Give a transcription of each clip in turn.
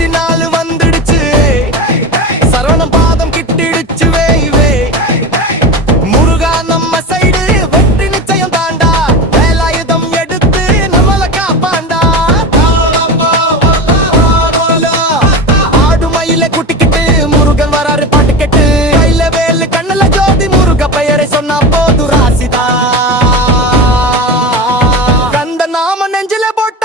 வெற்றி நாள் வந்துடுச்சு. சரவண பாதம் கிட்டிடுச்சு வேய் முருகா நம்ம சைடு வெற்றி நிச்சயம் தாண்டா. வேலாயுதம் எடுத்து நம்மள காப்பாண்டா. ஆடு மயில குட்டிக்கிட்டு முருகன் வராரு பாட்டு கெட்டு. கையில வேலு கண்ணுல ஜோதி முருக பெயரை சொன்னா போது ராசிதா. கந்த நாம நெஞ்சில போட்ட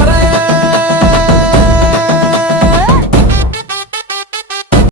hora é.